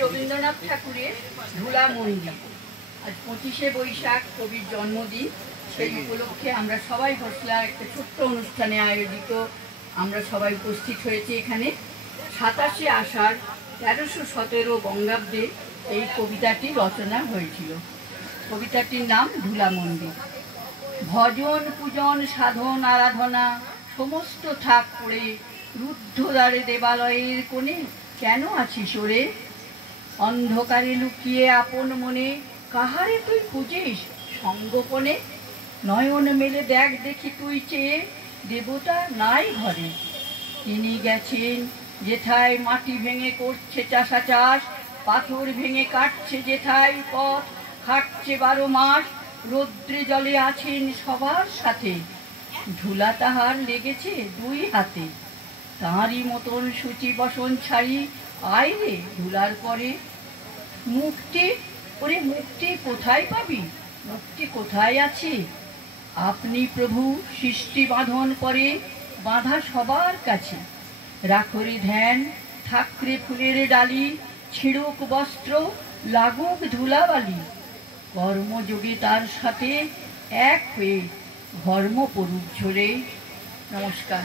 রবীন্দ্রনাথ ঠাকুরের ধুলা মন্দির। আজ 25শে বৈশাখ কবির জন্মদিন। সেই উপলক্ষে আমরা সবাই হোসলার একটা ছোট্ট অনুষ্ঠানে আয়োজিত আমরা সবাই উপস্থিত হয়েছি এখানে। 27শে আষাঢ় 1317 বঙ্গাব্দে এই কবিতাটি রচনা হয়েছিল। কবিতাটির নাম ধুলা মন্দির। ভজন পূজন সাধন আরাধনা সমস্ত থাক পড়ে, রুদ্ধদ্বারে দেবালয়ের কোণে কেন আছিস ওরে? অন্ধকারে লুকিয়ে আপন মনে কাহারে তুই খুঁজিস সঙ্গোপনে? নয়ন মেলে দেখ দেখি তুই চেয়ে, দেবতা নাই ঘরে। তিনি গেছেন যেথায় মাটি ভেঙে করছে চাষা চাষ, পাথর ভেঙে কাটছে যেথায় পথ, খাটছে 12 মাস, রৌদ্রে জলে আছেন সবার সাথে, ধুলা তাহার লেগেছে 2 হাতে। তাঁরই মতন সূচি বসন ছাড়ি আয় রে ধুলার পরে। মুক্তি, ওরে মুক্তি কোথায় পাবি? মুক্তি কোথায় আছে? আপনি প্রভু সৃষ্টি বাঁধন করে বাঁধা সবার কাছে। রাখরি ধ্যান ঠাকরে ফুলের ডালি, ছিড়ুক বস্ত্র লাগুক ধুলাবালি, কর্মযোগে তার সাথে এক হয়ে ধর্ম পড়ুক ঝরে। নমস্কার।